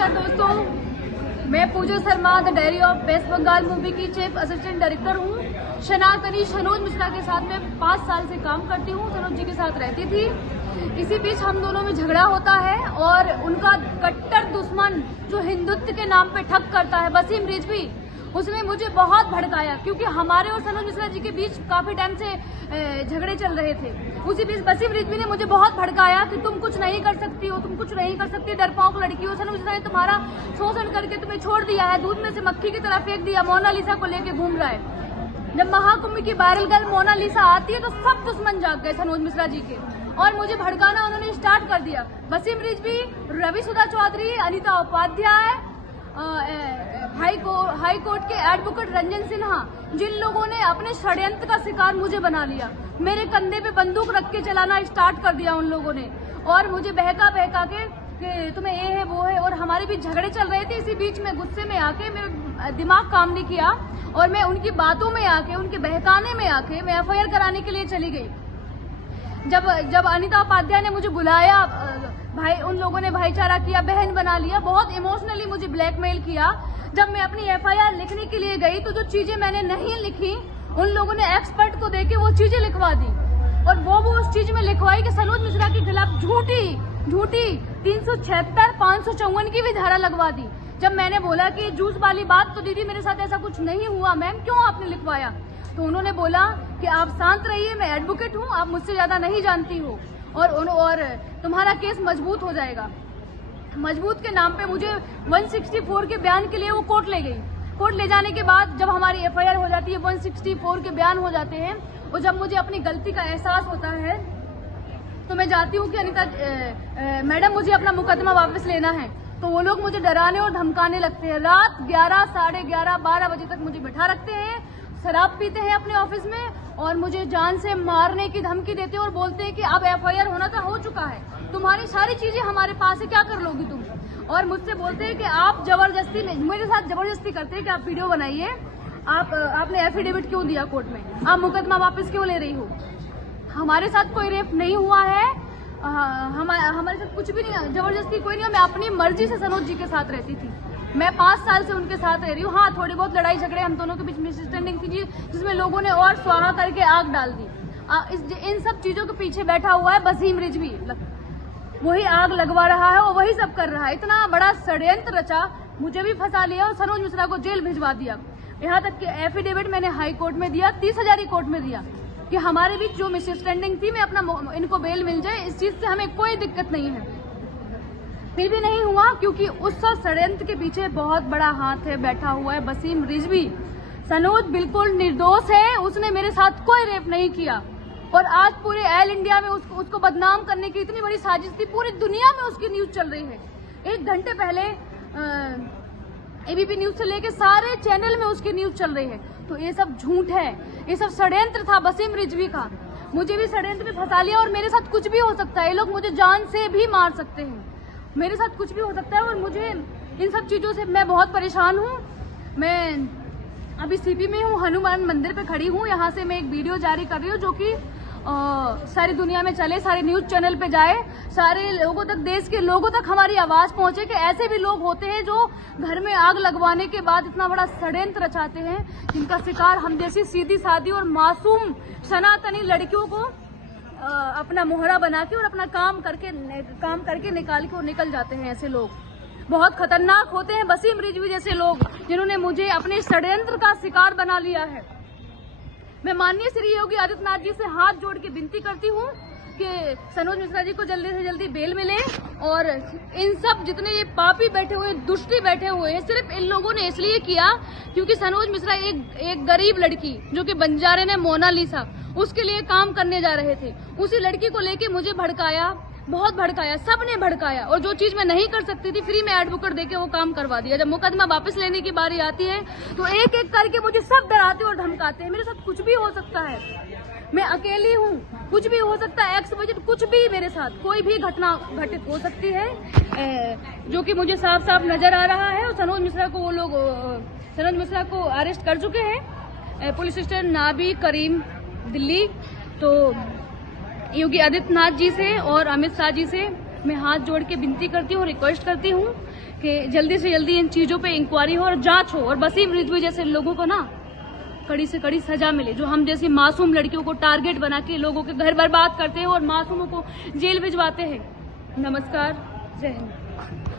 नमस्कार दोस्तों, मैं Pooja Sharma the Diary of West Bengal movie की चीफ असिस्टेंट डायरेक्टर हूँ। सनातनी सनोज मिश्रा के साथ मैं 5 साल से काम करती हूँ। सनोज जी के साथ रहती थी। इसी बीच हम दोनों में झगड़ा होता है और उनका कट्टर दुश्मन जो हिंदुत्व के नाम पे ठग करता है, वसीम रिजवी, उसने मुझे बहुत भड़काया क्योंकि हमारे और सनोज मिश्रा जी के बीच काफी टाइम से झगड़े चल रहे थे। उसी बीच वसीम रिजवी ने मुझे बहुत भड़काया कि तुम कुछ नहीं कर सकती हो, तुम कुछ नहीं कर सकती, डरपोक लड़की हो। सनोज मिश्रा ने तुम्हारा शोषण करके तुम्हें छोड़ दिया है, दूध में से मक्खी की तरह फेंक दिया। मोनालिसा को लेके घूम रहा है। जब महाकुंभ की वायरल गर्ल मोनालिसा आती है तो सब दुश्मन जाग गए सनोज मिश्रा जी के और मुझे भड़काना उन्होंने स्टार्ट कर दिया। वसीम रिजवी, रवि सुधा चौधरी, अनीता उपाध्याय, हाई कोर्ट के एडवोकेट रंजन सिन्हा, जिन लोगों ने अपने षड्यंत्र का शिकार मुझे बना लिया, मेरे कंधे पे बंदूक रख के चलाना स्टार्ट कर दिया उन लोगों ने और मुझे बहका के कि तुम्हें ये है वो है, और हमारे बीच झगड़े चल रहे थे। इसी बीच में गुस्से में आके मेरा दिमाग काम नहीं किया और मैं उनकी बातों में आके, उनके बहकाने में आके मैं FIR कराने के लिए चली गई। जब अनीता उपाध्याय ने मुझे बुलाया, भाई उन लोगों ने भाईचारा किया, बहन बना लिया, बहुत इमोशनली मुझे ब्लैकमेल किया। जब मैं अपनी FIR लिखने के लिए गई तो जो चीजें मैंने नहीं लिखी उन लोगों ने एक्सपर्ट को देके वो चीजें लिखवा दी और वो उस चीज में लिखवाई कि सनोज मिश्रा के खिलाफ झूठी 376, 554 की भी धारा लगवा दी। जब मैंने बोला कि जूस वाली बात, तो दीदी मेरे साथ ऐसा कुछ नहीं हुआ मैम, क्यों आपने लिखवाया? तो उन्होंने बोला कि आप शांत रहिए, मैं एडवोकेट हूँ, आप मुझसे ज्यादा नहीं जानती हो और तुम्हारा केस मजबूत हो जाएगा। मजबूत के नाम पे मुझे 164 के बयान के लिए वो कोर्ट ले गई। कोर्ट ले जाने के बाद जब हमारी FIR हो जाती है, 164 के बयान हो जाते हैं और जब मुझे अपनी गलती का एहसास होता है तो मैं जाती हूँ कि अनीता मैडम मुझे अपना मुकदमा वापस लेना है। तो वो लोग मुझे डराने और धमकाने लगते हैं। रात 11, साढ़े 11, 12 बजे तक मुझे बैठा रखते हैं, शराब पीते हैं अपने ऑफिस में और मुझे जान से मारने की धमकी देते हैं और बोलते हैं कि अब FIR होना था, हो चुका है, तुम्हारी सारी चीजें हमारे पास है, क्या कर लोगी तुम? और मुझसे बोलते हैं कि आप जबरदस्ती में मेरे साथ जबरदस्ती करते हैं कि आप वीडियो बनाइए, आपने एफिडेविट क्यों दिया कोर्ट में, आप मुकदमा वापस क्यों ले रही हो? हमारे साथ कोई रेप नहीं हुआ है, हमारे साथ कुछ भी नहीं, जबरदस्ती कोई नहीं। मैं अपनी मर्जी से सनोज जी के साथ रहती थी। मैं 5 साल से उनके साथ रह रही हूँ। हाँ, थोड़ी बहुत लड़ाई झगड़े हम दोनों के बीच मिसअंडरस्टैंडिंग थी जिसमें लोगों ने और स्वाहा करके आग डाल दी। इन सब चीजों के पीछे बैठा हुआ है वसीम रिजवी, वही आग लगवा रहा है और वही सब कर रहा है। इतना बड़ा षड्यंत्र रचा, मुझे भी फंसा लिया और सनोज मिश्रा को जेल भिजवा दिया। यहाँ तक कि एफिडेविट मैंने हाई कोर्ट में दिया, 30,000 कोर्ट में दिया कि हमारे बीच जो मिसअंडरस्टैंडिंग थी, मैं अपना इनको बेल मिल जाए, इस चीज से हमें कोई दिक्कत नहीं है। फिर भी नहीं हुआ क्योंकि उस षड्यंत्र के पीछे बहुत बड़ा हाथ है, बैठा हुआ है वसीम रिजवी। सनोज बिल्कुल निर्दोष है, उसने मेरे साथ कोई रेप नहीं किया और आज पूरे ऑल इंडिया में उसको बदनाम करने की इतनी बड़ी साजिश थी, पूरी दुनिया में उसकी न्यूज चल रही है। 1 घंटे पहले ABP न्यूज से लेके सारे चैनल में उसकी न्यूज चल रही है। तो ये सब झूठ है, ये सब षड्यंत्र था वसीम रिजवी का। मुझे भी षड्यंत्र में फंसा लिया और मेरे साथ कुछ भी हो सकता है। ये लोग मुझे जान से भी मार सकते हैं, मेरे साथ कुछ भी हो सकता है और मुझे इन सब चीजों से मैं बहुत परेशान हूँ। मैं अभी CP में हूँ, हनुमान मंदिर पे खड़ी हूँ। यहाँ से मैं एक वीडियो जारी कर रही हूँ जो कि सारी दुनिया में चले, सारे न्यूज चैनल पे जाए, सारे लोगों तक, देश के लोगों तक हमारी आवाज पहुंचे कि ऐसे भी लोग होते हैं जो घर में आग लगवाने के बाद इतना बड़ा षड्यंत्र रचाते हैं, जिनका शिकार हम जैसी सीधी सादी और मासूम सनातनी लड़कियों को अपना मोहरा बना के और अपना काम करके निकाल के और निकल जाते हैं। ऐसे लोग बहुत खतरनाक होते हैं, वसीम रिजवी जैसे लोग, जिन्होंने मुझे अपने षड्यंत्र का शिकार बना लिया है। मैं माननीय श्री योगी आदित्यनाथ जी से हाथ जोड़ के विनती करती हूँ कि सनोज मिश्रा जी को जल्दी से जल्दी बेल मिले और इन सब जितने ये पापी बैठे हुए, दुष्टी बैठे हुए हैं, सिर्फ इन लोगों ने इसलिए किया क्योंकि सनोज मिश्रा एक गरीब लड़की जो कि बंजारे ने मोनालिसा, उसके लिए काम करने जा रहे थे, उसी लड़की को लेके मुझे भड़काया, बहुत भड़काया, सबने भड़काया और जो चीज मैं नहीं कर सकती थी फ्री में एडवोकेट देके वो काम करवा दिया। जब मुकदमा वापस लेने की बारी आती है तो एक एक करके मुझे सब डराते और धमकाते हैं। मेरे साथ कुछ भी हो सकता है, मैं अकेली हूँ, कुछ भी हो सकता है, X बजे कुछ भी मेरे साथ कोई भी घटना घटित हो सकती है, जो कि मुझे साफ साफ नजर आ रहा है। और सनोज मिश्रा को वो लोग सनोज मिश्रा को अरेस्ट कर चुके हैं, पुलिस स्टेशन नाबी करीम दिल्ली। तो योगी आदित्यनाथ जी से और अमित शाह जी से मैं हाथ जोड़ के विनती करती हूँ, रिक्वेस्ट करती हूँ कि जल्दी से जल्दी इन चीजों पे इंक्वायरी हो और जांच हो और वसीम रिजवी जैसे लोगों को ना कड़ी से कड़ी सजा मिले, जो हम जैसी मासूम लड़कियों को टारगेट बना के लोगों के घर बर्बाद करते हैं और मासूमों को जेल भिजवाते हैं। नमस्कार, जय हिंद।